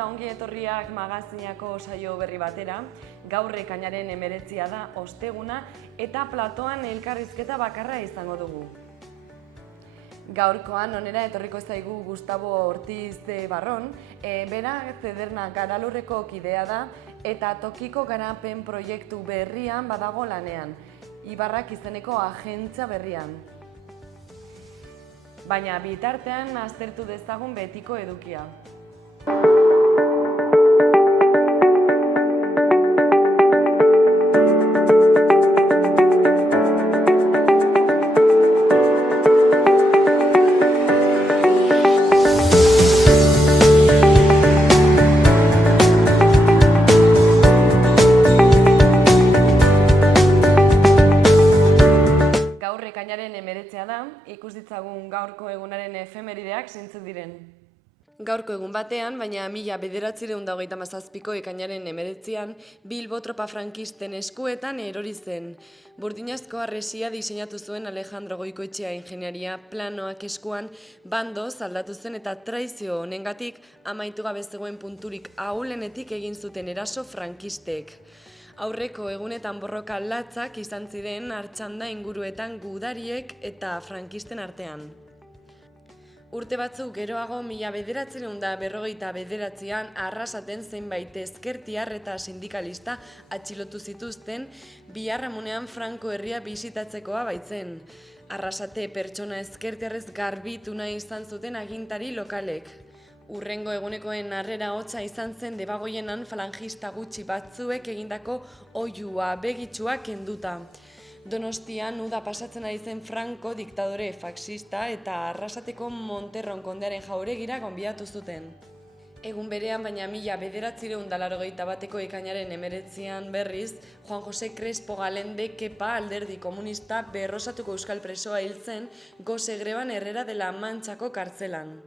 eta ongi etorriak magazinako saio berri batera. Gaur ekainaren 19 da osteguna eta platoan elkarrizketa bakarra izango dugu. Gaurkoan onera etorriko zaigu Gustavo Ortiz de Barron, bera Zederna Garalurreko kidea da eta tokiko garapen proiektu berrian badago lanean, Ibarrak izeneko agentzia berrian. Baina bitartean aztertu dezagun betiko edukia. Ekainaren 19 da, ikus ditzagun gaurko egunaren efemerideak zeintzuk diren. Gaurko egun batean, baina 1937ko ekainaren 19an, Bilbo tropa frankisten eskuetan erori zen. Burdinazko harresia diseinatu zuen Alejandro Goikoetxea ingeniaria planoak eskuan bandoz aldatu zen eta traizio honengatik amaitu gabe zegoen punturik ahulenetik egin zuten eraso frankistek. Aurreko egunetan borroka latzak izan ziren Artxanda inguruetan gudariek eta frankisten artean. Urte batzuk geroago 1959an Arrasaten zenbait ezkertiar eta sindikalista atxilotu zituzten biharamunean Franko herria bisitatzekoa baitzen. Arrasate pertsona ezkertiarrez garbitu nahi izan zuten agintari lokalek. Urrengo egunekoen harrera hotza izan zen Debagoienan falangista gutxi batzuek egindako oihua begitsua kenduta. Donostian uda pasatzen ari zen Franco diktadore faxista eta Arrasateko Monterron kondearen jauregira gonbidatu zuten. Egun berean, baina 1981ko ekainaren 19an berriz, Juan Jose Crespo Galende Kepa alderdi komunista berrosatuko euskal presoa hil zen gose greban Herrera de la Manchako kartzelan.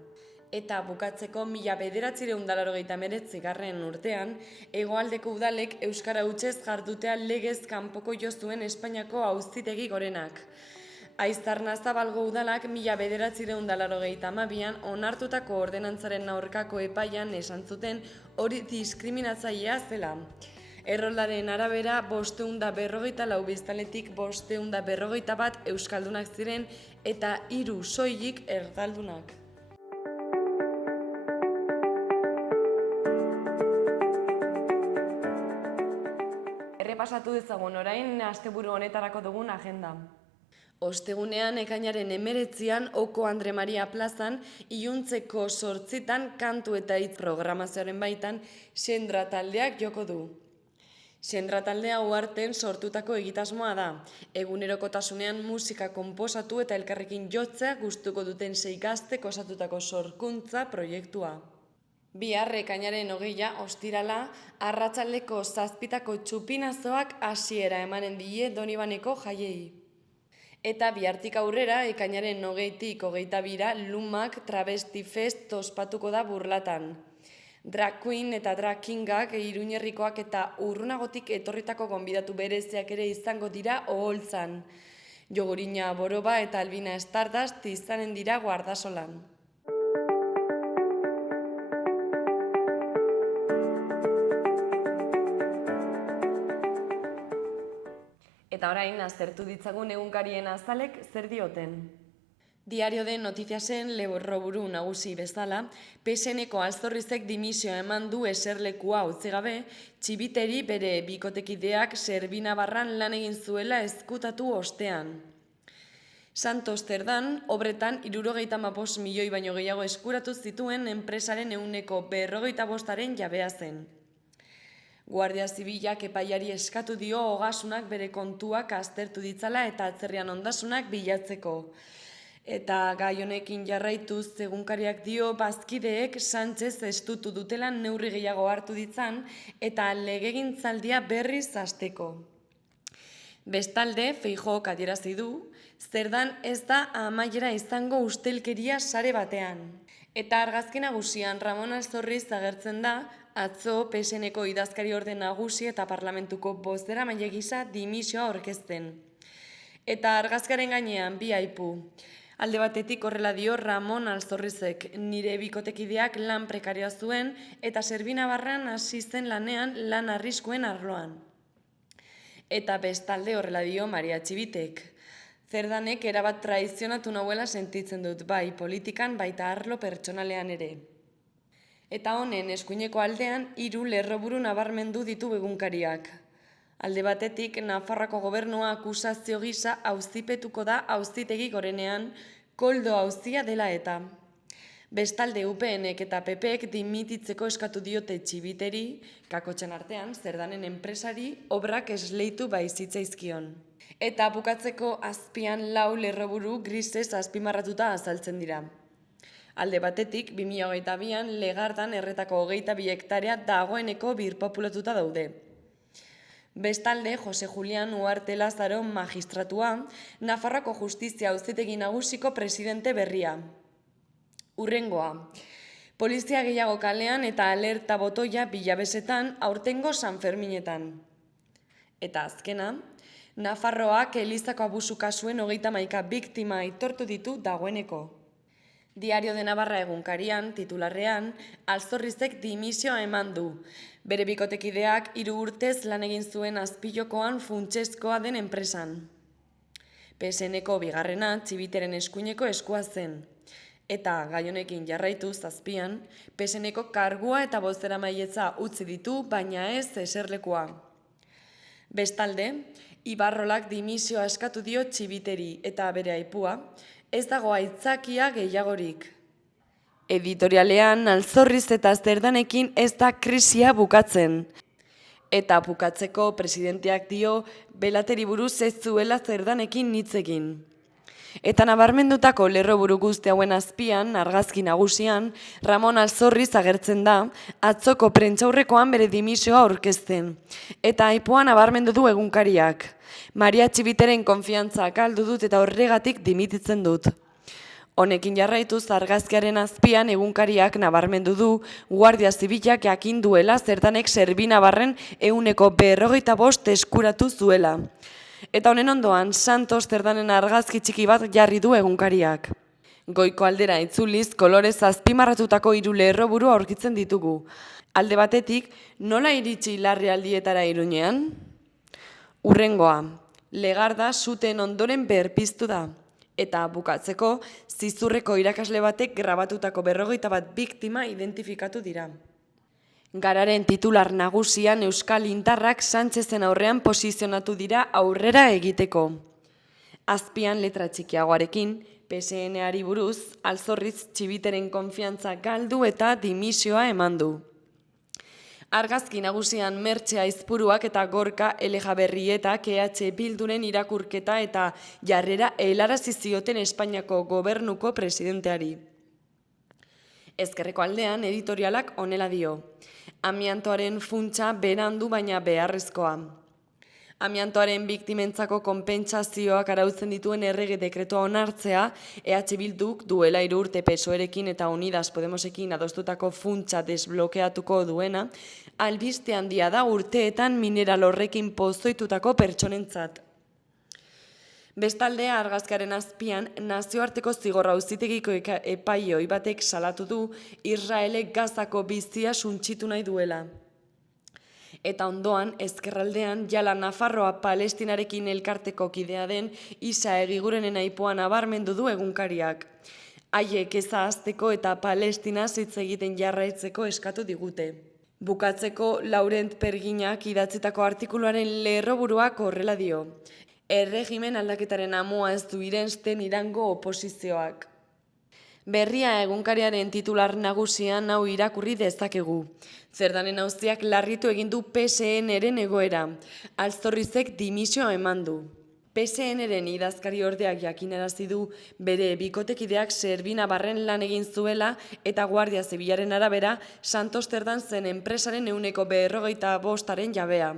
Eta bukatzeko 1989 urtean, hegoaldeko udalek euskara hutsez jardutea legez kanpoko jo zuen Espainiako Auzitegi Gorenak. Aizarnazabalgo udalak 1992an onartutako ordenantzaren aurkako epaian esan zuten hori diskriminatzailea zela. Erroldaren arabera 554 biztanletik 551 euskaldunak ziren eta 3 soilik erdaldunak. Pasatu dezagun orain asteburu honetarako dugun agenda. Ostegunean ekainaren 19an Oko Andre Maria plazan iluntzeko 8 kantu eta hitz programazioaren baitan Xendra taldeak joko du. Xendra taldea uharten sortutako egitasmoa da. Egunerokotasunean musika konposatu eta elkarrekin jotzea gustuko duten 6 gaztek osatutako sorkuntza proiektua. Bihar ekainaren 20a ostirala, arratsaldeko 7 txupinazoak hasiera emanen die Donibaneko jaiei. Eta bihartik aurrera, ekainaren 20tik 22ra, Lumak Travesti Fest ospatuko da Burlatan. Drag Queen eta Drag Kingak Iruñerrikoak eta urrunagotik etorritako gonbidatu bereziak ere izango dira oholtzan. Jogurina Boroba eta Albina Stardust izanen dira Guardasolan. Eta orain, aztertu ditzagun egunkarien azalek zer dioten. Diario de Notiziasen leborroburu nagusi bezala, PSNko Alzorrizek dimisioa eman du eserlekua utzi gabe, Txibiteri bere bikotekideak Serbinabarran lan egin zuela ezkutatu ostean. Santos Zerdan, obretan 75 milioi baino gehiago eskuratu zituen enpresaren 45%aren jabea zen. Guardia Zibilak epaiari eskatu dio ogasunak bere kontuak aztertu ditzala eta atzerrian ondasunak bilatzeko. Eta gai honekin jarraituz egunkariak dio bazkideek Sánchez estutu dutela neurri gehiago hartu ditzan eta legegintzaldia berriz hasteko. Bestalde, Feijóok adierazi du, Zerdan ez da amaiera izango ustelkeria sare batean. Eta argazki nagusian Ramon Alzorriz agertzen da, atzo PSNko idazkari orde nagusi eta parlamentuko bozeramaile gisa dimisioa aurkezten. Eta argazkaren gainean bi aipu. Alde batetik horrela dio Ramon Alzorrizek, nire bikotekideak lan prekarioa zuen eta Zerbinabarran hasi zen lanean lan arriskuen arloan. Eta bestalde horrela dio Maria Txibitek. Zerdanek erabat traizionatu nauela sentitzen dut, bai politikan baita arlo pertsonalean ere. Eta honen eskuineko aldean 3 lerroburu nabarmendu ditu egunkariak. Alde batetik, Nafarroako gobernua akusazio gisa auzipetuko da Auzitegi Gorenean koldo auzia dela eta. Bestalde UPNek eta PPek dimititzeko eskatu diote Txibiteri, kakotxen artean, Zerdanen enpresari, obrak esleitu baizitzaizkion. Eta bukatzeko azpian 4 lerroburu grisez azpimarratuta azaltzen dira. Alde batetik, 2022an Legardan erretako 22 hektarea dagoeneko birpopulatuta daude. Bestalde, Jose Julián Uarte Lazaro magistratua, Nafarroako Justizia Auzitegi Nagusiko presidente berria. Hurrengoa, polizia gehiago kalean eta alerta botoia bilabesetan aurtengo San Ferminetan. Eta azkena, Nafarroak Elizako abusu kasuen 31 biktima aitortu ditu dagoeneko. Diario de Navarra egunkarian, titularrean, Alzorrizek dimisioa eman du. Bere bikotekideak 3 urtez lan egin zuen Azpilokoan funtsezkoa den enpresan. PSNeko bigarrena Txibiteren eskuineko eskua zen. Eta gai honekin jarraituz azpian, PSNeko kargua eta bozeramailetza utzi ditu, baina ez eserlekua. Bestalde, Ibarrolak dimisioa eskatu dio Txibiteri eta bere aipua, ez dago aitzakia gehiagorik. Editorialean, Alzorriz eta Zerdanekin ez da krisia bukatzen. Eta bukatzeko presidenteak dio, Belateri buruz ez zuela Zerdanekin hitz egin. Eta nabarmendutako lerroburu guzti hauen azpian, argazki nagusian, Ramon Alzorriz agertzen da, atzoko prentsaurrekoan bere dimisioa aurkezten. Eta aipuan nabarmendu du egunkariak. Maria Txibiteren konfiantza galdu dut eta horregatik dimititzen dut. Honekin jarraituz argazkiaren azpian egunkariak nabarmendu du Guardia Zibilak jakin duela Zerdanek Zerbinabarren 145 eskuratu zuela. Eta honen ondoan, Santos Zerdanen argazki txiki bat jarri du egunkariak. Goiko aldera itzuliz, kolorez azpimarratutako 3 lerroburu aurkitzen ditugu. Alde batetik, nola iritsi larrialdietara Iruñean? Hurrengoa, Legarda suten ondoren berpiztu da. Eta bukatzeko, Zizurreko irakasle batek grabatutako 41 biktima identifikatu dira. Gararen titular nagusian Euskal Indarrak Sánchezen aurrean posizionatu dira aurrera egiteko. Azpian letra txikiagoarekin, PSN-ari buruz, Alzorriz Txibiteren konfiantza galdu eta dimisioa eman du. Argazki nagusian Mertxe Aizpuruak eta Gorka Elejaberrietak EH Bilduren irakurketa eta jarrera helarazi zioten Espainiako gobernuko presidenteari. Ezkerreko aldean editorialak honela dio. Amiantoaren funtsa berandu baina beharrezkoa. Amiantoaren biktimentzako konpentsazioak arautzen dituen errege dekretua onartzea, EH Bilduk duela 3 urte PSOErekin eta Unidas Podemosekin adostutako funtsa desblokeatuko duena, albiste handia da urteetan mineral horrekin pozoitutako pertsonentzat. Bestalde, argazkaren azpian, nazioarteko zigorra auzitegiko epaioi batek salatu du Israelek Gazako bizia suntsitu nahi duela. Eta ondoan, ezkerraldean, jala Nafarroa Palestinarekin elkarteko kidea den Isa Egigurenen aipuan nabarmendu du egunkariak. Haiek ez ahazteko eta Palestina hitz egiten jarraitzeko eskatu digute. Bukatzeko, Laurent Perginak idatzitako artikuluaren lerroburuak horrela dio. Erregimen aldaketaren amua ez du irensten Irango oposizioak. Berria egunkariaren titular nagusian hau irakurri dezakegu. Zerdanen auziak larritu egin du PSN-eren egoera. Alzorrizek dimisioa eman du. PSN-eren idazkari ordeak jakinarazi du bere bikotekideak Zerbinabarren lan egin zuela eta Guardia Zibilaren arabera Santos Zerdan zen enpresaren 45%aren jabea.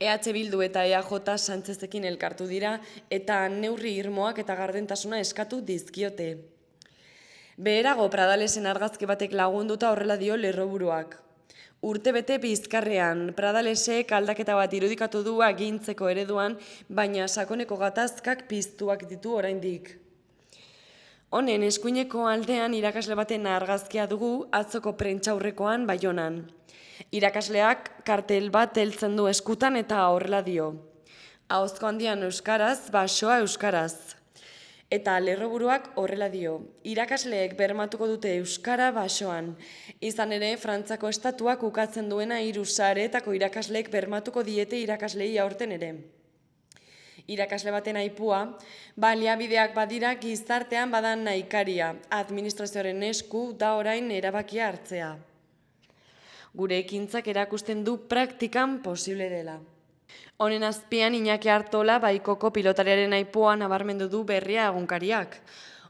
EH Bildu eta EAJ Sánchezekin elkartu dira eta neurri irmoak eta gardentasuna eskatu dizkiote. Beherago Pradalesen argazki batek lagunduta horrela dio lerroburuak. Urtebete Bizkarrean, Pradalesek aldaketa bat irudikatu du agintzeko ereduan, baina sakoneko gatazkak piztuak ditu oraindik. Honen eskuineko aldean irakasle baten argazkia dugu atzoko prentsaurrekoan Baionan. Irakasleak kartel bat heltzen du eskutan eta horrela dio. Ahozko handian euskaraz, basoa euskaraz. Eta lerroburuak horrela dio. Irakasleek bermatuko dute euskara basoan. Izan ere, Frantzako estatuak ukatzen duena 3 sareetako irakasleek bermatuko diete irakaslei aurten ere. Irakasle baten aipua, baliabideak badira gizartean badan nahikaria, administrazioaren esku da orain erabakia hartzea. Gure ekintzak erakusten du praktikan posible dela. Honen azpian Iñaki Artola Baikoko pilotariaren aipua nabarmendu du Berria egunkariak.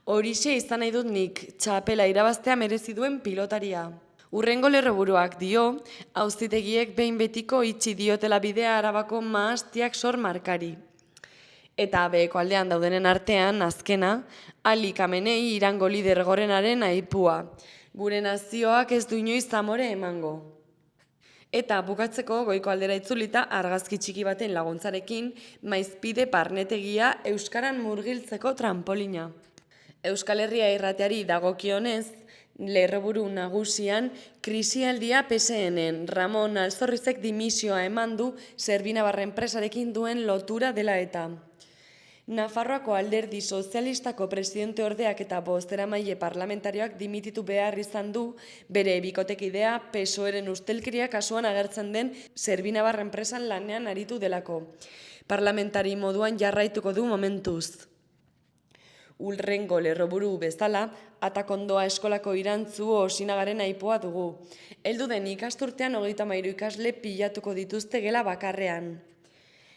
Horixe izan nahi dut nik, txapela irabaztea merezi duen pilotaria. Hurrengo lerroburuak dio, auzitegiek behin betiko itxi diotela bidea Arabako mahastiak sor markari. Eta beheko aldean daudenen artean, azkena, Ali Kamenei Irango lider gorenaren aipua. Gure nazioak ez du inoiz amore emango. Eta bukatzeko goiko aldera itzulita argazki txiki baten laguntzarekin maizpide barnetegia euskaran murgiltzeko trampolina. Euskal Herria irrateari dagokionez, lerroburu nagusian krisialdia PSN-en Ramon Alzorrizek dimisioa eman du Zerbinabar enpresarekin duen lotura dela eta. Nafarroako alderdi sozialistako presidente ordeak eta bosteramaile parlamentarioak dimititu behar izan du bere bikotekidea PSOE-ren ustelkeria kasuan agertzen den Zerbinabar enpresan lanean aritu delako. Parlamentari moduan jarraituko du momentuz. Hurrengo lerroburu bezala, Atakondoa eskolako Irantzu Osinagaren aipua dugu. Heldu den ikasturtean 33 ikasle pilatuko dituzte gela bakarrean.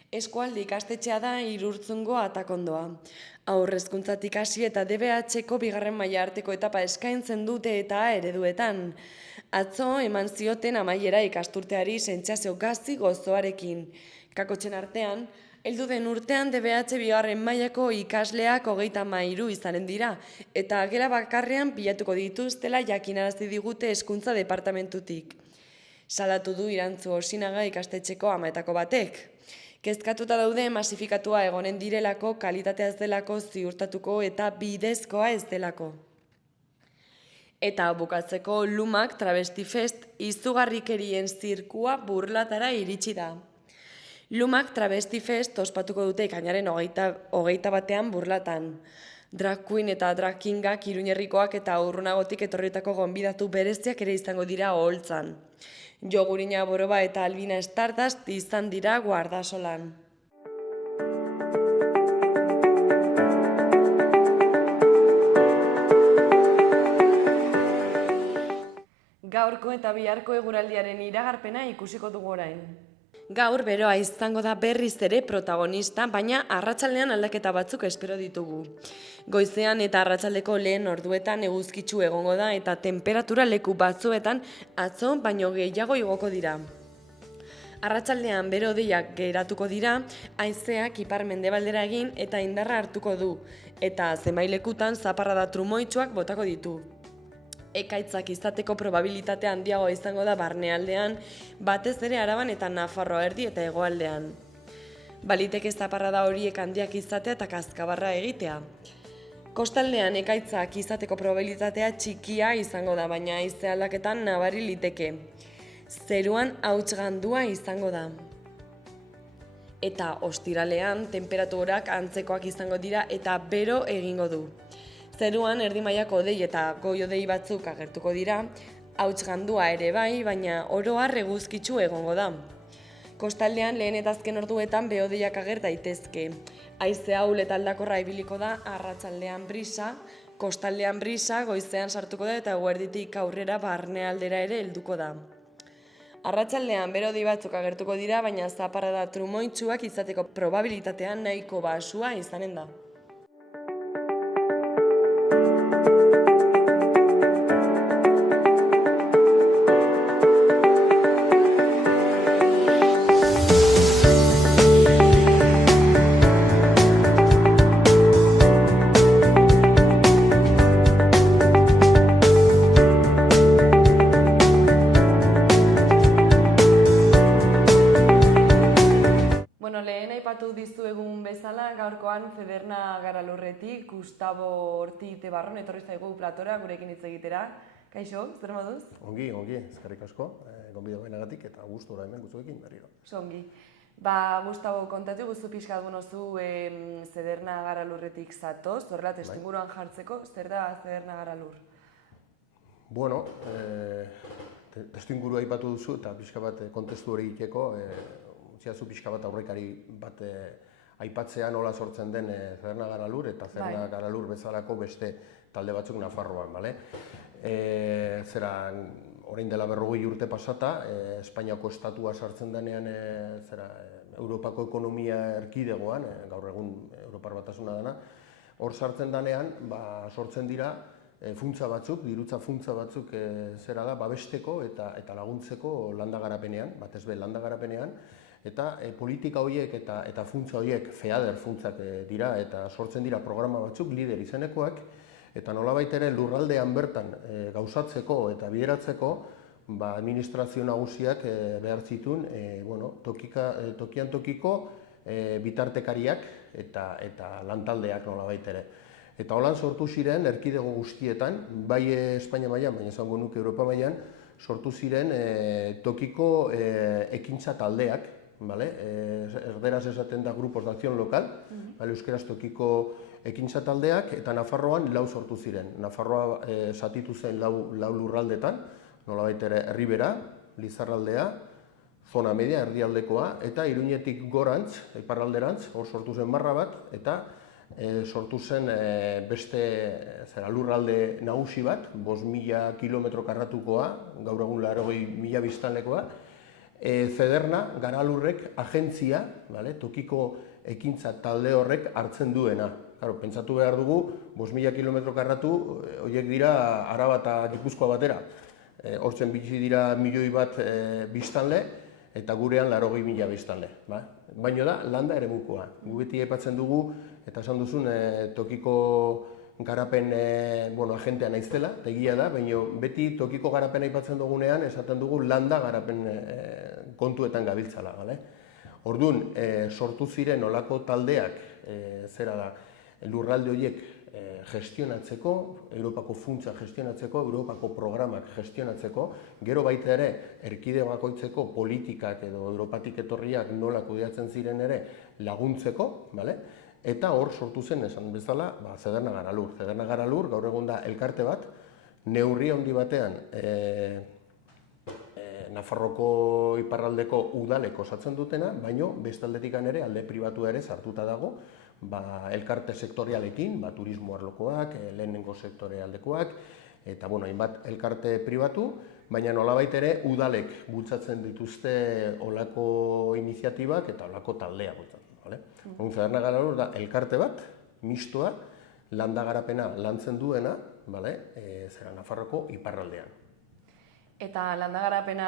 Eskualde ikastetxea da Irurtzungo Atakondoa. Haurrezkuntzatik hasi eta DBH-ko 2. maila arteko etapa eskaintzen dute eta ereduetan. Atzo eman zioten amaiera ikasturteari sentsazio gazi gozoarekin. Kakotxen artean, heldu den urtean DBH 2. mailako ikasleak 33 izanen dira, eta gela bakarrean pilatuko dituztela jakinarazi digute hezkuntza departamentutik. Salatu du Irantzu Osinaga ikastetxeko amaetako batek. Kezkatuta daude masifikatua egonen direlako, kalitatea ez delako ziurtatuko eta bidezkoa ez delako. Eta bukatzeko Lumak Travestifest izugarrikerien zirkua burlatara iritsi da. Lumak Travestifest ospatuko dute ekainaren 21 burlatan. Drag queen eta drag kingak Iruñerrikoak eta urrunagotik etorritako gonbidatu bereziak ere izango dira oholtzan. Jogurina Boroba eta Albina Stardust izan dira guardasolan. Gaurko eta biharko eguraldiaren iragarpena ikusiko dugu orain. Gaur beroa izango da berriz ere protagonista, baina arratsaldean aldaketa batzuk espero ditugu. Goizean eta arratsaldeko lehen orduetan eguzkitsu egongo da eta temperatura leku batzuetan atzo baino gehiago igoko dira. Arratsaldean bero-hodeiak geratuko dira, haizeak ipar-mendebaldera egin eta indarra hartuko du, eta zenbailekutan zaparrada trumoitsuak botako ditu. Ekaitzak izateko probabilitatea handiagoa izango da barnealdean, batez ere Araban eta Nafarroa erdi eta hegoaldean. Baliteke zaparrada horiek handiak izatea eta kazkabarra egitea. Kostaldean ekaitzak izateko probabilitatea txikia izango da, baina haize aldaketan nabari liteke. Zeruan hauts gandua izango da. Eta ostiralean tenperaturak antzekoak izango dira eta bero egingo du. Zeruan erdi mailako hodei eta goi-hodei batzuk agertuko dira, hauts gandua ere bai, baina oro har eguzkitsu egongo da. Kostaldean lehen eta azken orduetan behodeiak ager daitezke. Haize ahul eta aldakorra ibiliko da arratsaldean brisa, kostaldean brisa goizean sartuko da eta eguerditik aurrera barnealdera ere helduko da. Arratsaldean bero-hodei batzuk agertuko dira, baina zaparrada trumoitsuak izateko probabilitatea nahiko baxua izanen da. aipatu dizuegun bezala, gaurkoan Zederna Garalurretik, Gustavo Ortiz de Barron etorri zaigu platora gurekin hitz egitera. Kaixo, zer moduz? Ongi, eskerrik asko, gonbidagoenagatik eta gustora hemen guzuekin berriro. Ongi. Gustavo, kontatu guzu pixkat zu Zederna Garalurretik zatoz, horrela testuinguruan jartzeko, zer da Zederna Garalur? Bueno, testuingurua aipatu duzu eta pixka bat kontestu hori egiteko, utziazu pixka bat aurrekari bat aipatzea nola sortzen den Zederna Garalur eta Zederna Garalur bezalako beste talde batzuk Nafarroan, bale? Orain dela 40 urte pasata, Espainiako estatua sartzen denean Europako ekonomia erkidegoan, gaur egun Europar Batasuna dena, hor sartzen denean sortzen dira funtsa batzuk, dirutza funtsa batzuk babesteko eta laguntzeko landa garapenean, batez be landa garapenean, eta politika horiek eta funtsa horiek FEADER funtsak dira eta sortzen dira programa batzuk lider izenekoak, eta nolabait ere lurraldean bertan gauzatzeko eta bideratzeko administrazio nagusiak behar zituen tokian tokiko bitartekariak eta lantaldeak nolabait ere. Eta holan sortu ziren erkidego guztietan, bai Espainia mailan, baina esango nuke Europa mailan, sortu ziren tokiko ekintza taldeak, erderaz esaten da grupos de acción local, euskeraz tokiko ekintza taldeak, eta Nafarroan 4 sortu ziren. Nafarroa zatitu zen 4 lurraldetan, nolabait ere Erribera, Lizarraldea, Zona Media, erdialdekoa, eta Iruñetik gorantz, iparralderantz, hor sortu zen marra bat, eta sortu zen beste lurralde nagusi bat, 5.000 kilometro karratukoa, gaur egun 80.000 biztanlekoa, Zederna Garalurrek agentzia, tokiko ekintza talde horrek hartzen duena. Pentsatu behar dugu, 5.000 kilometro karratu, horiek dira Araba eta Gipuzkoa batera. Hortzen bizi dira 1 milioi bat biztanle, eta gurean 80.000 biztanle. Baina da, landa eremukoa. Gu beti aipatzen dugu, eta esan duzun, tokiko garapen agentea naiztela, egia da, baina beti tokiko garapen aipatzen dugunean, esaten dugu landa garapen kontuetan gabiltzala. Orduan, sortu ziren olako taldeak, lurralde horiek gestionatzeko, Europako funtsa gestionatzeko, Europako programak gestionatzeko, gero baita ere, erkidego bakoitzeko politikak edo Europatik etorriak nola kudeatzen ziren ere laguntzeko, eta hor sortu zen esan bezala Zederna Garalur. Zederna Garalur gaur egun da elkarte bat, neurri handi batean Nafarroko iparraldeko udalek osatzen dutena, baino bestaldetik ere alde pribatua ere sartuta dago, elkarte sektorialekin, turismo arlokoak, lehenengo sektore aldekoak, eta hainbat elkarte pribatu, baina nolabait ere udalek bultzatzen dituzte olako iniziatibak eta olako taldea bultzatzen. Zederna Garalur da elkarte bat, mistoa, landa garapena lantzen duena, Nafarroko iparraldean. Eta landa garapena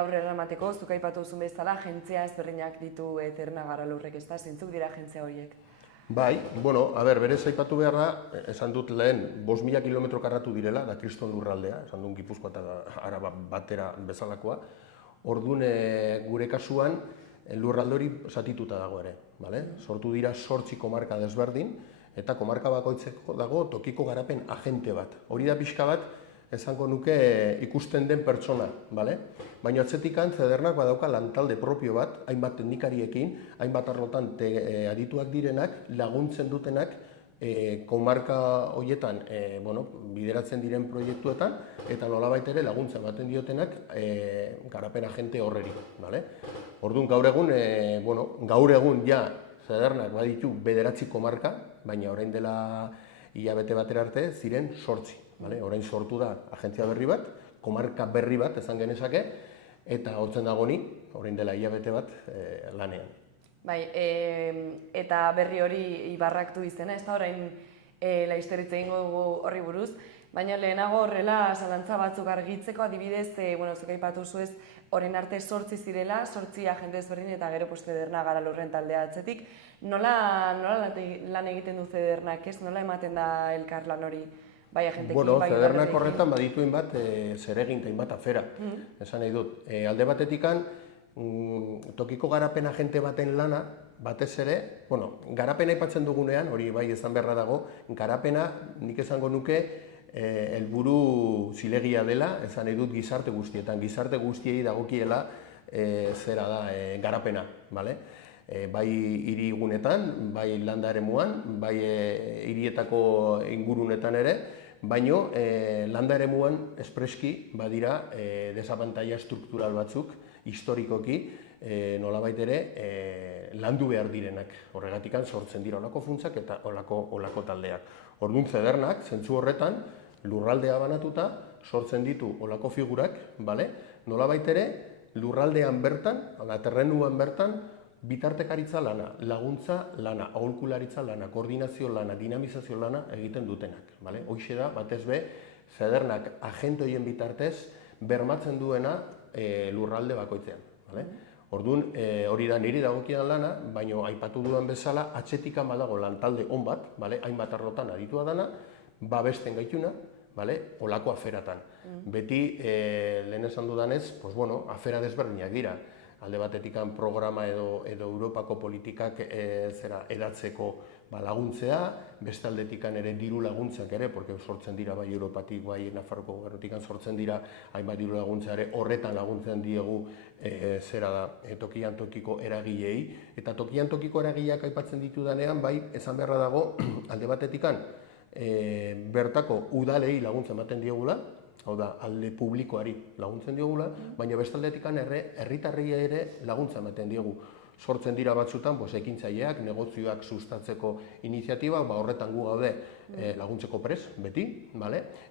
aurrera emateko, zuk aipatu duzun bezala, agentzia ezberdinak ditu Zederna Garalurrek, ez da, zeintzuk dira agentzia horiek? Bai, berez aipatu beharra, esan dut lehen 5.000 kilometro karratu direla, da kriston lurraldea, esan dut Gipuzkoa eta Araba batera bezalakoa. Orduan, gure kasuan, lurralde hori zatituta dago ere. Sortu dira 8 komarka desberdin, eta komarka bakoitzeko dago tokiko garapen agente bat. Hori da pixka bat, esango nuke ikusten den pertsona, baina atzetikan Zedernak badauka lantalde propio bat, hainbat teknikariekin, hainbat arlotan adituak direnak, laguntzen dutenak komarka horietan bideratzen diren proiektuetan, eta nolabait ere laguntza ematen diotenak garapen agente horreri. Orduan gaur egun ja Zedernak baditu 9 komarka, baina orain dela hilabete batera arte ziren 8. Orain sortu da agentzia berri bat, komarka berri bat esan genezake, eta hortzen dago ni, orain dela hilabete bat lanean. Bai, eta berri hori ibarraktu izena, ez da orain laizteritze egingo dugu horri buruz, baina lehenago horrela zalantza batzuk argitzeko, adibidez, zuk aipatu zuez, orain arte 8 zirela, 8 agente ezberdin eta gero Zederna Garalurren taldea atzetik. Nola lan egiten du Zedernak, ez? Nola ematen da elkar lan hori? Zedernak horretan badituen bat zeregin eta bat afera. Esan nahi dut, alde batetikan tokiko garapen agente baten lana, batez ere, garapena aipatzen dugunean, hori bai esan beharra dago, garapena nik esango nuke helburu zilegia dela, esan nahi dut gizarte guztietan, gizarte guztiei dagokiela zera da garapena, bai hirigunetan, bai landa eremuan, bai hirietako ingurunetan ere, baino landa eremuan espreski badira desabantaila struktural batzuk, historikoki, nolabait ere landu behar direnak. Horregatik sortzen dira olako funtsak eta olako taldeak. Orduan Zedernak, zentzu horretan, lurraldea banatuta, sortzen ditu olako figurak, nolabait ere lurraldean bertan, terrenuan bertan, bitartekaritza lana, laguntza lana, aholkularitza lana, koordinazio lana, dinamizazio lana egiten dutenak. Hoxe da, batez be, Zedernak agente horien bitartez bermatzen duena lurralde bakoitzean. Orduan, hori da niri dagokidan lana, baina aipatu dudan bezala, atxetikan badago lantalde on bat, hainbat arlotan aditua dana, babesten gaituna, olako aferatan. Beti, lehen esan dudanez, afera desberdinak dira. Alde batetikan programa edo Europako politikak edatzeko laguntzea, beste aldetikan ere diru laguntzak ere, porque sortzen dira bai Europatik, bai Nafarroko gobernotikan sortzen dira, hainbat diru laguntza ere horretan laguntzen diegu tokian tokiko eragilei. Eta tokian tokiko eragileak aipatzen ditudanean, bai, esan beharra dago, alde batetikan bertako udalei laguntza ematen diegula, hau da, alde publikoari laguntzen diogula, baina bestaldetikan herritarrei ere laguntza ematen diegu. Sortzen dira batzutan, ekintzaileak, negozioak sustatzeko iniziatiba, horretan gu gaude laguntzeko pres, beti,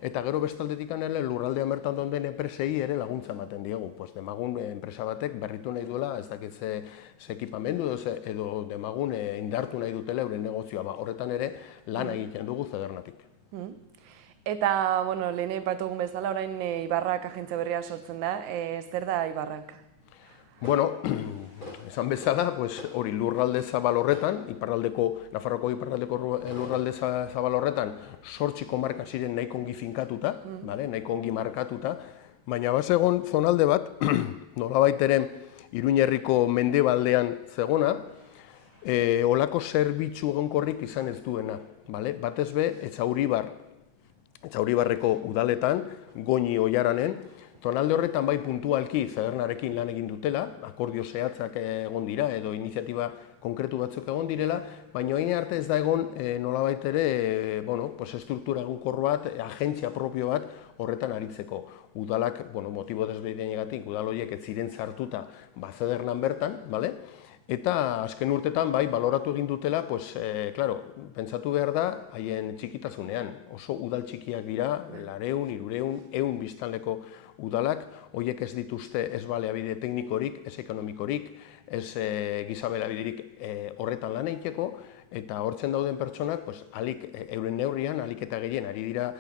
eta gero bestaldetikan ere lurraldean bertan donden enpresei ere laguntza ematen diegu. Demagun enpresa batek berritu nahi duela, ez dakit ze ekipamendu edo demagun indartu nahi dutela euren negozioa, horretan ere lan egiten dugu Zedernatik. Eta, lehen aipatugun bezala, orain Ibarrak agentzia berria sortzen da, zer da Ibarrak? Esan bezala, hori lurralde zabal horretan, Nafarroko iparraldeko lurralde zabal horretan, 8 komarka ziren nahiko ongi finkatuta, nahiko ongi markatuta, baina bazegon zonalde bat, nolabait ere Iruñerriko mendebaldean zegona, olako zerbitzu egonkorrik izan ez duena. Batez be, Etxauribarreko udaletan, Goñi Oiaranen, zonalde horretan bai puntualki Zedernarekin lan egin dutela, akordio zehatzak egon dira edo iniziatiba konkretu batzuk egon direla, baina hain arte ez da egon nolabait ere estruktura egonkor bat, agentzia propio bat horretan aritzeko. Udalak, motibo desberdinegatik, udal horiek ez ziren sartuta Zedernan bertan, eta azken urtetan bai baloratu egin dutela, pentsatu behar da haien txikitasunean. Oso udal txikiak dira, 200, 300, 100 biztanleko udalak, horiek ez dituzte ez baliabide teknikorik, ez ekonomikorik, ez giza baliabiderik horretan lan egiteko, eta hortzen dauden pertsonak euren neurrian, alik eta gehien ari dira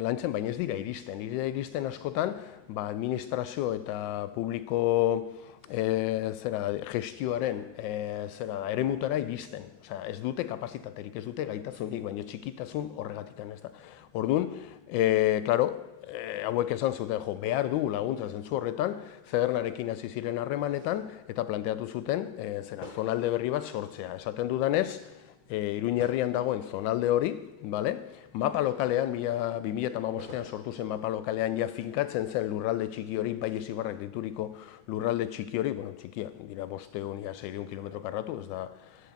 lantzen, baina ez dira iristen askotan administrazio eta publiko gestioaren eremutara iristen. Ez dute kapazitaterik, ez dute gaitasunik, baina txikitasun horregatikan ez da. Orduan, hauek esan zuten, behar dugu laguntza zentzu horretan, Zedernarekin hasi ziren harremanetan, eta planteatu zuten zonalde berri bat sortzea. Esaten dudanez, Iruñerrian dagoen zonalde hori, mapa lokalean, 2015an sortu zen mapa lokalean ja finkatzen zen lurralde txiki hori, bai Ibarrak dituriko lurralde txiki hori, txikia, dira 500 ia 600 kilometro karratu, ez da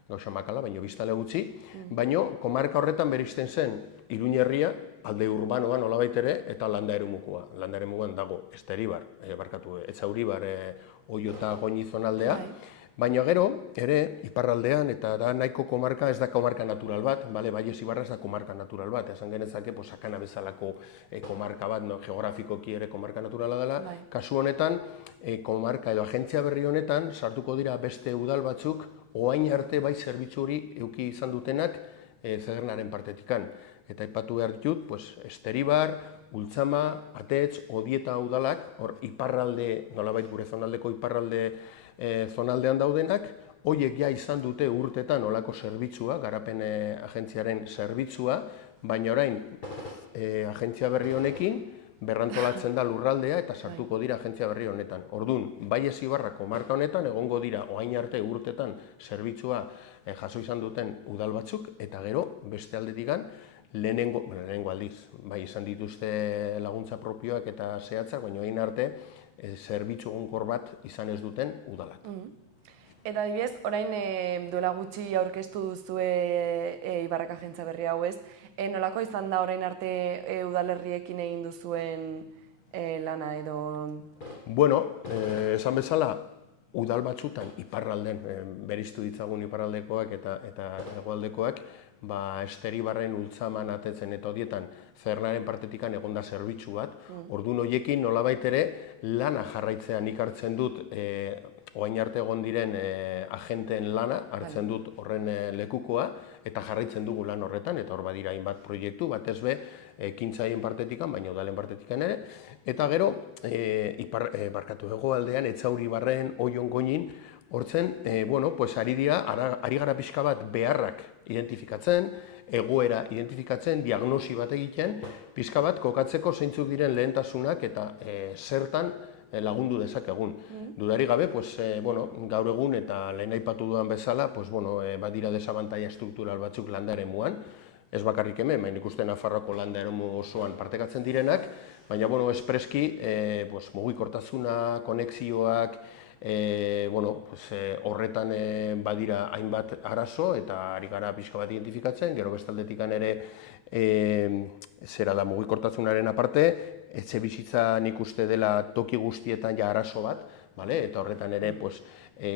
gauza makala, baina biztale gutxi, baina komarka horretan bereizten zen Iruñerria, alde urbanoa nolabait ere, eta landa eremukoa. Landa eremuan dago Etxauribar, Oio eta Goñi zonaldea, baina gero, ere, iparraldean, eta da nahiko komarka, ez da komarka natural bat, bai Ibarra ez da komarka natural bat, esan genezake, Sakana bezalako komarka bat, geografikoki ere komarka naturala dela, kasu honetan, komarka edo agentzia berri honetan, sartuko dira beste udal batzuk, oain arte bai zerbitzu hori eduki izan dutenak Zedernaren partetikan. Eta aipatu behar ditut, Esteribar, Ultzama, Atetz, Odieta udalak, hor iparralde, nolabait gure zonaldeko iparralde zonaldean daudenak, horiek ja izan dute urtetan olako zerbitzua, garapen agentziaren zerbitzua, baina orain agentzia berri honekin, berrantolatzen da lurraldea eta sartuko dira agentzia berri honetan. Orduan, bai Esibarra komarka honetan egongo dira orain arte urtetan zerbitzua jaso izan duten udal batzuk, eta gero beste aldetikan lehenengo aldiz, bai izan dituzte laguntza propioak eta zehatzak, baina orain arte zerbitzu egonkor bat izan ez duten udalak. Eta adibidez, orain duela gutxi aurkeztu duzue Ibarrak agentza berri hau ez, nolako izan da orain arte udalerriekin egin duzuen lana edo? Bueno, esan bezala, udal batzutan iparralden, beriztu ditzagun iparraldekoak eta hegoaldekoak, Esteribarren ultzaman atetzen eta hodietan Zernaren partetikan egonda zerbitzu bat. Orduan horiekin nolabait ere lana jarraitzean nik hartzen dut, orain arte egon diren agenteen lana hartzen dut horren lekukoa, eta jarraitzen dugu lan horretan, eta hor badira hainbat proiektu, batez be, ekintzaien partetikan, baina udalen partetikan ere, eta gero, hegoaldean, Etxauribarren, Oion Goñin, hortzen, ari gara pixka bat beharrak identifikatzen, egoera identifikatzen, diagnosi bat egiten, pixka bat kokatzeko zeintzuk diren lehentasunak eta zertan lagundu dezakegun. Dudari gabe, gaur egun eta lehen aipatu dudan bezala, badira desabantaia estruktural batzuk landa eremuan, ez bakarrik hemen, baina ikusten Nafarroako landa eremu osoan partekatzen direnak, baina espreski mugikortasuna, konexioak, horretan badira hainbat arazo eta ari gara pixka bat identifikatzen, gero bestaldetikan ere zera da mugikortasunaren aparte, etxe bizitza nik uste dela toki guztietan ja arazo bat, eta horretan ere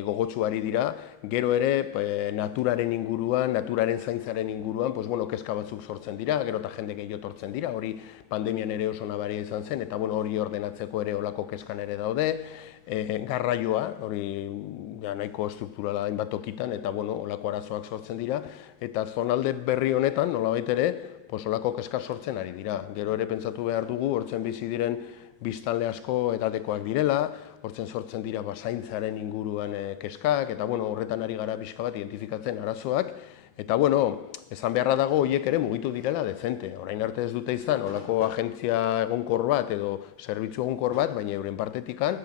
gogotsu ari dira, gero ere naturaren inguruan, naturaren zaintzaren inguruan, kezka batzuk sortzen dira, gero eta jende gehiago etortzen dira, hori pandemian ere oso nabaria izan zen, eta hori ordenatzeko ere olako kezkan ere daude, garraioa, hori nahiko strukturala hainbat tokitan, eta olako arazoak sortzen dira, eta zonalde berri honetan, nolabait ere, olako kezka sortzen ari dira. Gero ere pentsatu behar dugu, hortzen bizi diren biztanle asko edatekoak direla, hortzen sortzen dira zaintzaren inguruan kezkak, eta horretan ari gara pixka bat identifikatzen arazoak, eta esan beharra dago horiek ere mugitu direla dezente. Orain arte ez dute izan, olako agentzia egonkor bat edo zerbitzu egonkor bat, baina euren partetikan,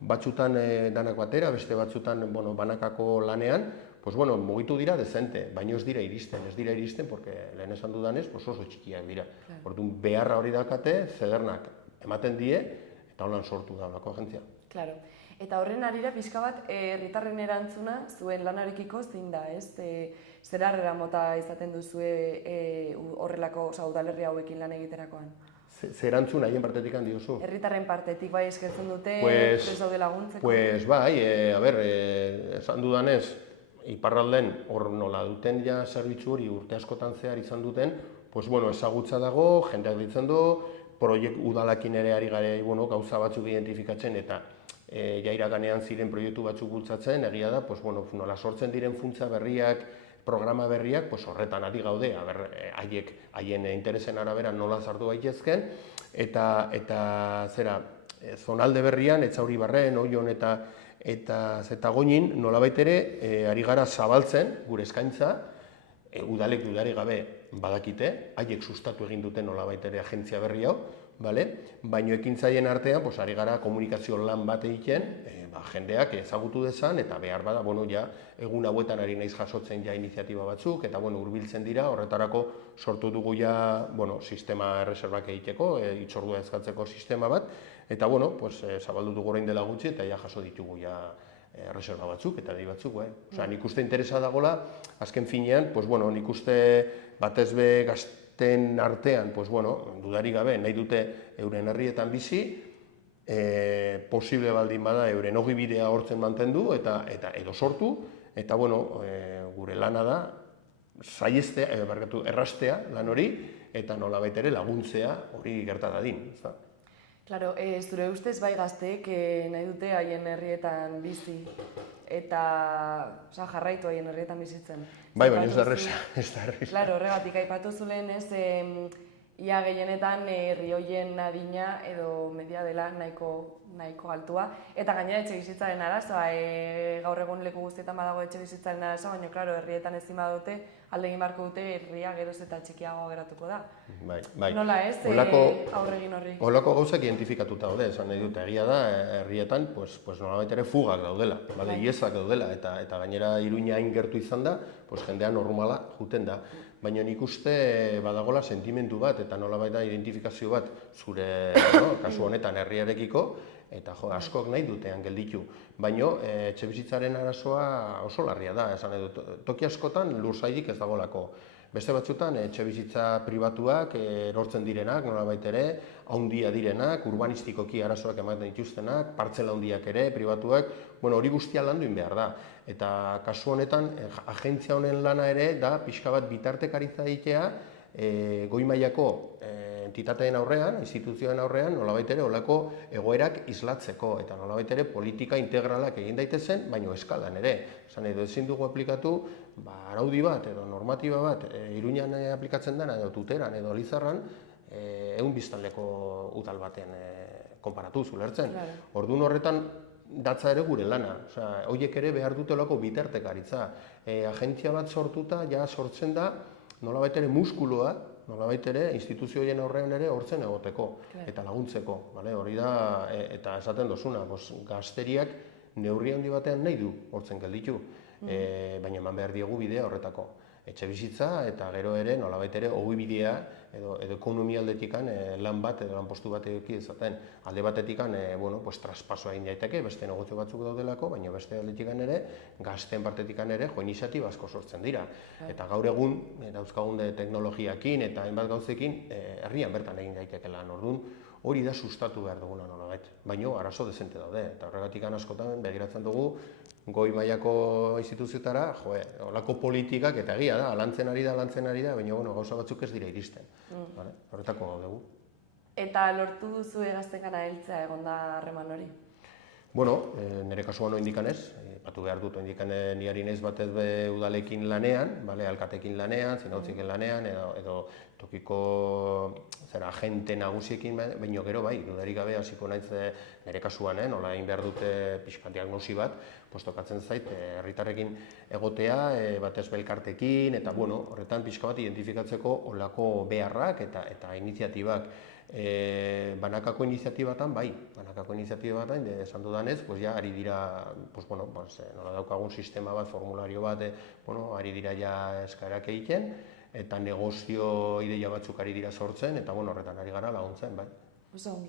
batzutan danak batera, beste batzutan banakako lanean, mugitu dira dezente, baina ez dira iristen, porque lehen esan dudanez oso txikiak dira. Orduan beharra hori dakate, zedernak ematen die, eta holan sortu da olako agentzia. Claro. Eta horren arira pixka bat, herritarren erantzuna zuen lanarekiko zein da, ez? Zer harrera mota izaten duzue horrelako udalerri hauekin lan egiterakoan? Zer erantzun haien partetik handiozu? Herritarren partetik bai eskertzen dute, prest daude laguntzeko? Esan dudanez, iparralden hor nola duten ja zerbitzu hori urte askotan zehar izan duten, ezagutza dago, jendeak ditzen du, udalakin ere ari gare gauza batzuk identifikatzen eta jairaganean ziren proiektu batzuk bultzatzen, egia da, nola sortzen diren funtsa berriak, programa berriak, horretan ari gaude, haien interesen arabera nola sartu gaitezken, eta zonalde berrian, Etxauribarren, Oion eta Goñin, nolabait ere, ari gara zabaltzen, gure eskaintza, udalek dudari gabe badakite, haiek sustatu egin duten nolabait ere agentzia berri hau, baino ekintzaien artean, ari gara komunikazio lan bat egiten, jendeak ezagutu dezan, eta behar bada, egun hauetan ari naiz jasotzen ja iniziatiba batzuk, eta hurbiltzen dira, horretarako sortu dugu ja sistema erreserbak egiteko, hitzordua eskatzeko sistema bat, eta zabaldu dugu orain dela gutxi, eta ja jaso ditugu ja erreserba batzuk, eta dei batzuk, nik uste interesa dagoela, azken finean, nik uste batez be gazten artean, dudari gabe, nahi dute euren herrietan bizi, posible baldin bada euren ogibidea hortzen mantendu eta edo sortu, eta gure lana da errastea lan hori, eta nolabait ere laguntzea hori gerta dadin. Claro, zure ustez bai gazteek nahi dute haien herrietan bizi eta jarraitu haien herrietan bizitzen. Bai, baina ez da erresa. Claro, horregatik aipatu zulen ez ia gehienetan herri horien adina edo media dela nahiko altua. Eta gainera etxebizitzaren arazoa, gaur egun leku guztietan badago etxebizitzaren arazoa, baina klaro, herrietan ezin badute, alde egin beharko dute herria geroz eta txikiago geratuko da. Bai. Nola ez, aurregin horri? Holako gauzak identifikatuta daude, esan nahi dute, egia da, herrietan, nolabait ere fugak daudela, iesak daudela, eta gainera Iruña hain gertu izan da, jendea normala juten da. Baina nik uste badagola sentimendu bat eta nolabait da identifikazio bat zure kasu honetan herriarekiko, eta askok nahi dutean gelditu. Baina etxebizitzaren arazoa oso larria da, esan nahi dut. Toki askotan lursailik ez dagolako. Beste batzutan etxebizitza pribatuak erortzen direnak, nolabait ere, haundia direnak, urbanistikoki arazoak ematen dituztenak, partzela haundiak ere, pribatuak, hori guztia landu behar da. Eta kasu honetan, agentzia honen lana ere da pixka bat bitartekaritza egitea goi mailako entitateen aurrean, instituzioen aurrean, nolabait ere olako egoerak islatzeko eta nolabait ere politika integralak egin daitezen, baino eskalan ere. Esan edo ezin dugu aplikatu araudi bat edo normatiba bat Iruñan aplikatzen dena edo Tuteran edo Lizarran 100 biztanleko udal batean konparatuz ulertzen. Orduan horretan datza ere gure lana, horiek ere behar dutelako bitartekaritza. Agentzia bat sortuta, ja sortzen da, nolabait ere muskuloa, nolabait ere instituzioen aurrean ere hortzen egoteko eta laguntzeko. Hori da, eta esaten dozuna, gazteriak neurri handi batean nahi du hortzen gelditu, baina eman behar diegu bidea horretako. Etxebizitza eta gero ere nolabait ere ogibidea edo ekonomia aldetikan lan bat edo lanpostu bat eduki izaten. Alde batetikan traspasoa egin daiteke, beste negozio batzuk daudelako, baina beste aldetikan ere gazteen partetikan ere iniziatiba asko sortzen dira. Eta gaur egun dauzkagun teknologiakin eta hainbat gauzekin herrian bertan egin daiteke lan. Orduan hori da sustatu behar duguna nolabait. Baina arazo dezente daude eta horregatik askotan begiratzen dugu goi mailako instituzioetara, holako politikak eta egia da, lantzen ari da, baina gauza batzuk ez dira iristen. Horretako gaudegu. Eta lortu duzu gaztengana heltzea egon da harreman hori? Nire kasuan oindikan ez, batu behar dut oindikan niari naiz batez udalekin lanean, alkatekin lanean, zinautziken lanean, edo tokiko agente nagusiekin, baino gero bai, dudarik gabe hasiko naiz nire kasuan, nola egin behar dute pixka diagnosi bat, tokatzen zait herritarrekin egotea, batez elkartekin, eta horretan pixka bat identifikatzeko olako beharrak eta iniziatibak. Banakako iniziatibatan, esan dudanez, ari dira, nola daukagun sistema bat, formulario bat, ari dira ja eskaerak egiten, eta negozio ideia batzuk ari dira sortzen, eta horretan ari gara laguntzen, bai. Oso ongi.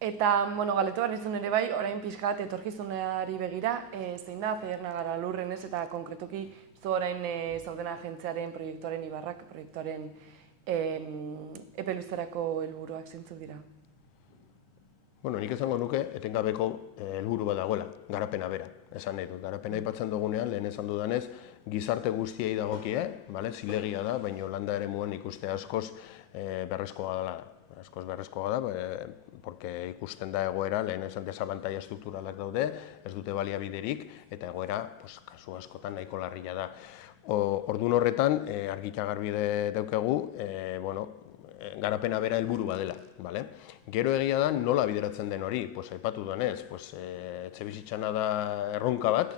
Eta, galetu behar nizun ere bai, orain pixka bat etorkizunari begira, zein da Zaiarna gara lurren ez, eta konkretuki zu orain zauden agentziaren proiektuaren Ibarrak, proiektuaren epe luzerako helburuak zeintzuk dira? Nik esango nuke etengabeko helburu bat dagoela, garapena bera. Esan nahi dut, garapena aipatzen dugunean, lehen esan dudanez, gizarte guztiei dagokie, zilegia da, baina landa eremuan ikuste askoz berrezkoa dela. Askoz berrezkoa da, porque ikusten da egoera, lehen esan desabantaia estrukturalak daude, ez dute baliabiderik, eta egoera kasu askotan nahiko larria da. Orduan horretan, argita garbide daukegu, garapena bera helburu badela. Gero egia da nola bideratzen den hori, aipatu duanez, etxebizitzana da erronka bat,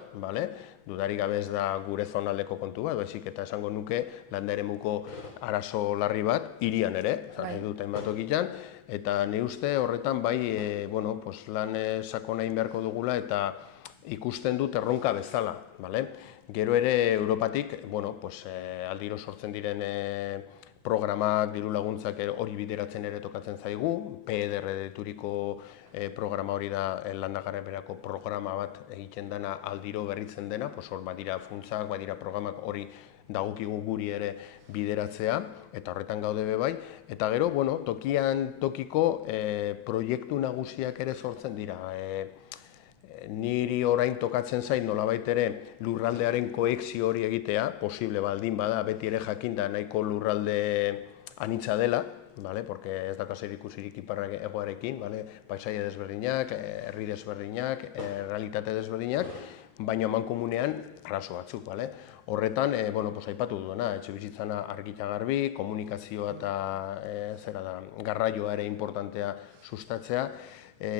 dudarik gabe ez da gure zonaldeko kontu bat, baizik eta esango nuke landa eremuko arazo larri bat, hirian ere, nahi dut hainbat tokitan, eta ni uste horretan bai lan sakona egin beharko dugula eta ikusten dut erronka bezala. Gero ere Europatik aldiro sortzen diren programak, diru laguntzak hori bideratzen ere tokatzen zaigu, PEDR deituriko programa hori da landa garapenerako programa bat egiten dena aldiro berritzen dena, hor badira funtsak, badira programak hori dagokigu guri ere bideratzea, eta horretan gaude be bai, eta gero, tokian tokiko proiektu nagusiak ere sortzen dira. Niri orain tokatzen zait nolabait ere lurraldearen koexio hori egitea, posible baldin bada, beti ere jakinda nahiko lurralde anitza dela, porque ez daka zer ikusirik iparrak egoarekin, paisaia desberdinak, herri desberdinak, realitate desberdinak, baina mankomunean arazo batzuk, bale? Horretan, aipatu duena, etxebizitzana argi eta garbi, komunikazioa eta garraioa ere importantea sustatzea.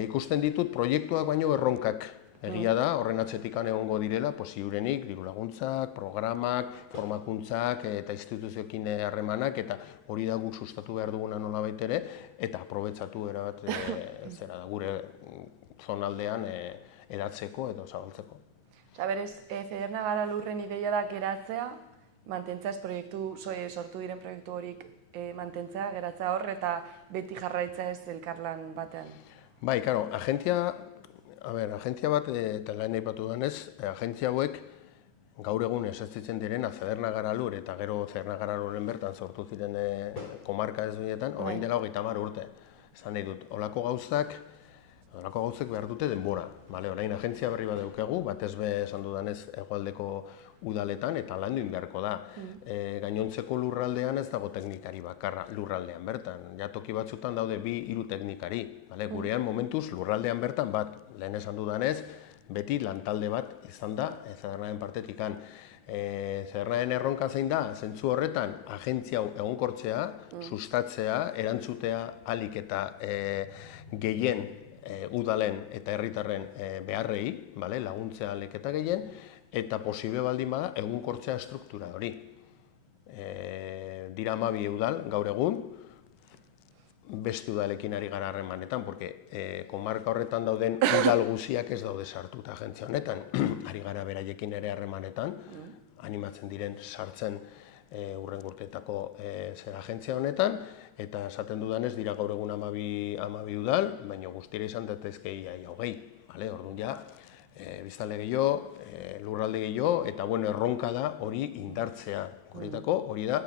Ikusten ditut proiektuak baino erronkak. Egia da, horren atzetikan egongo direla, ziurenik, diru laguntzak, programak, formakuntzak eta instituzioekin harremanak, eta hori da guk sustatu behar duguna nolabait ere, eta aprobetsatu erabat gure zonaldean edatzeko edo zabaltzeko. Berez, Zederna Garalurren ideia da geratzea, mantentzea proiektu, sortu diren proiektu horik mantentzea, geratzea hor, eta beti jarraitza ez elkarlan batean. Bai, karo, agentzia bat, eta lehen aipatu denez, agentzia hauek gaur egun existitzen direna Zederna Garalur eta gero Zederna Garaluren bertan sortu ziren komarka ezberdinetan, orain dela 30 urte. Esan nahi dut, holako gauzak behar dute denbora. Orain agentzia berri bat daukagu, batez be esan dudanez hegoaldeko udaletan, eta landu beharko da. Gainontzeko lurraldean ez dago teknikari bakarra lurraldean bertan. Ja toki batzutan daude 2-3 teknikari. Gurean momentuz lurraldean bertan bat, lehen esan dudanez, beti lantalde bat izan da Zedernaren partetikan. Zedernaren erronka zein da, zentzu horretan, agentzia hau egonkortzea, sustatzea, erantzutea ahalik eta gehien udalen eta herritarren beharrei, laguntzea ahalik eta gehien, eta posible baldin bada egunkortzea struktura hori. Dira 12 udal gaur egun, beste udalekin ari gara harremanetan, porque komarka horretan dauden udal guziak ez daude sartuta agentzia honetan. Ari gara beraiekin ere harremanetan, animatzen diren sartzen hurrengo urteetako agentzia honetan, eta esaten dudanez dira gaur egun 12 udal, baina guztira izan datezke ia 20. Orduan ja, biztanle gehiago, lurralde gehiago, eta erronka da hori indartzea. Hori da,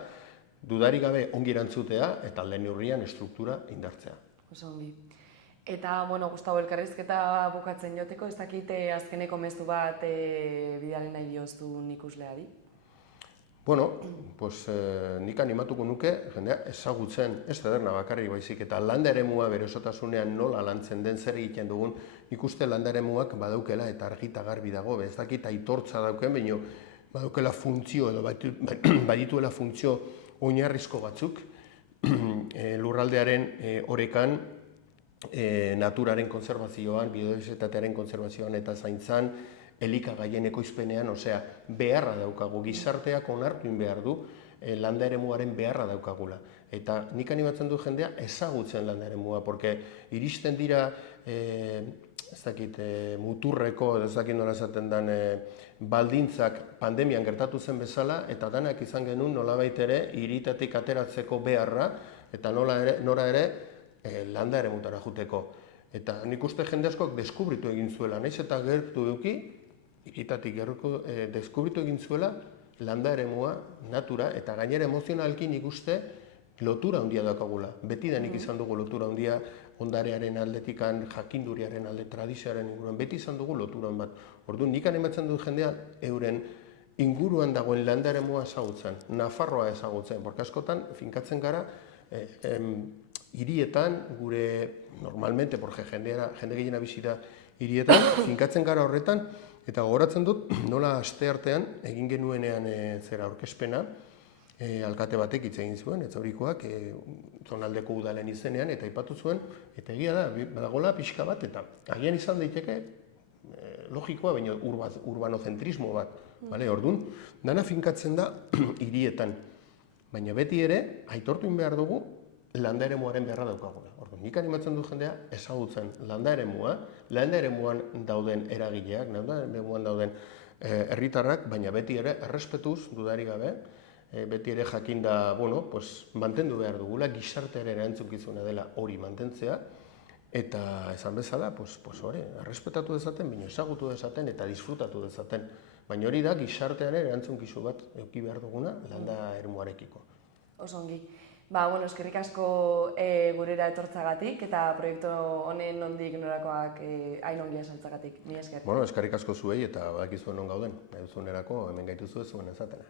dudarik gabe ongi erantzutea eta alde neurrian estruktura indartzea. Oso ongi. Eta, Gustavo, elkarrizketa bukatzen joteko, ez dakite azkeneko mezu bat bidalen nahi diozun ikusleari? Nik animatuko nuke, jendea ezagutzen, ez Zederna bakarrik baizik, eta landa eremua bere osotasunean nola lantzen den zer egiten dugun, ikuste landa eremuak badaukela eta argi eta garbi dago, ez dakit aitortza dauken, baina badaukela funtzio edo badituela funtzio oinarrizko batzuk, lurraldearen orekan, naturaren konservazioan, biodibertsitatearen konservazioan eta zaintzan, elikagaien ekoizpenean, beharra daukagu, gizarteak onartu behar du landa eremuaren beharra daukagula. Eta nik animatzen du jendea ezagutzen landa eremua, porque iristen dira, muturreko, ez dakit nola esaten den, baldintzak pandemian gertatu zen bezala, eta danak izan genuen nolabait ere hiritatik ateratzeko beharra, eta nora ere landa eremutara juteko. Eta nik uste jende askok deskubritu egin zuela, naiz eta gertu duki, hiritatik gertuko deskubritu egin zuela landa eremua, natura, eta gainera emozionalki nik uste lotura handia daukagula. Beti denik izan dugu lotura handia ondarearen aldetikan, jakinduriaren alde, tradizioaren inguruan, beti izan dugu loturan bat. Orduan, nik animatzen du jendea euren inguruan dagoen landa eremua ezagutzen, Nafarroa ezagutzen, porque askotan finkatzen gara hirietan, gure normalmente, porque jende gehiena bizi da hirietan, finkatzen gara horretan, eta gogoratzen dut, nola aste artean egin genuenean aurkezpena, alkate batek hitz egin zuen, Etxaurikoak, zonaldeko udalen izenean, eta aipatu zuen, eta egia da, badagoela pixka bat, eta agian izan daiteke, logikoa, baina urbanozentrismo bat, orduan, dana finkatzen da hirietan, baina beti ere, aitortu behar dugu, landa eremuaren beharra daukagula. Orduan, nik animatzen du jendea ezagutzen landa eremuan dauden eragileak, landa eremuan dauden herritarrak, baina beti ere errespetuz dudarik gabe, beti ere jakinda, mantendu behar dugula, gizartearen erantzukizuna dela hori mantentzea, eta esan bezala, hori, errespetatu dezaten, baina ezagutu dezaten eta disfrutatu dezaten. Baina hori da gizartearen erantzunkizu bat eduki behar duguna landa eremuarekiko. Oso ongi. Eskerrik asko gurera etortzagatik eta proiektu honen nondik norakoak hain ongi esantzagatik. Mila esker. Eskerrik asko zuei eta badakizuen non gauden. Nahi duzunerako hemen gaituzu zuen ezatena.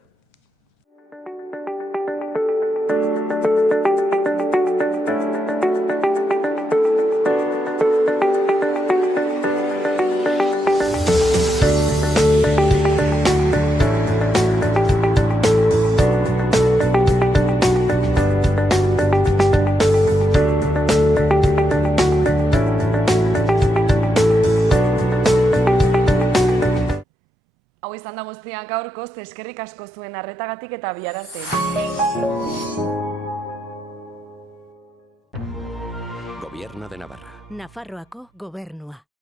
izan da guztiak gaurkoz, eskerrik asko zuen arretagatik eta bihar arte. Gobierno de Navarra. Nafarroako gobernua.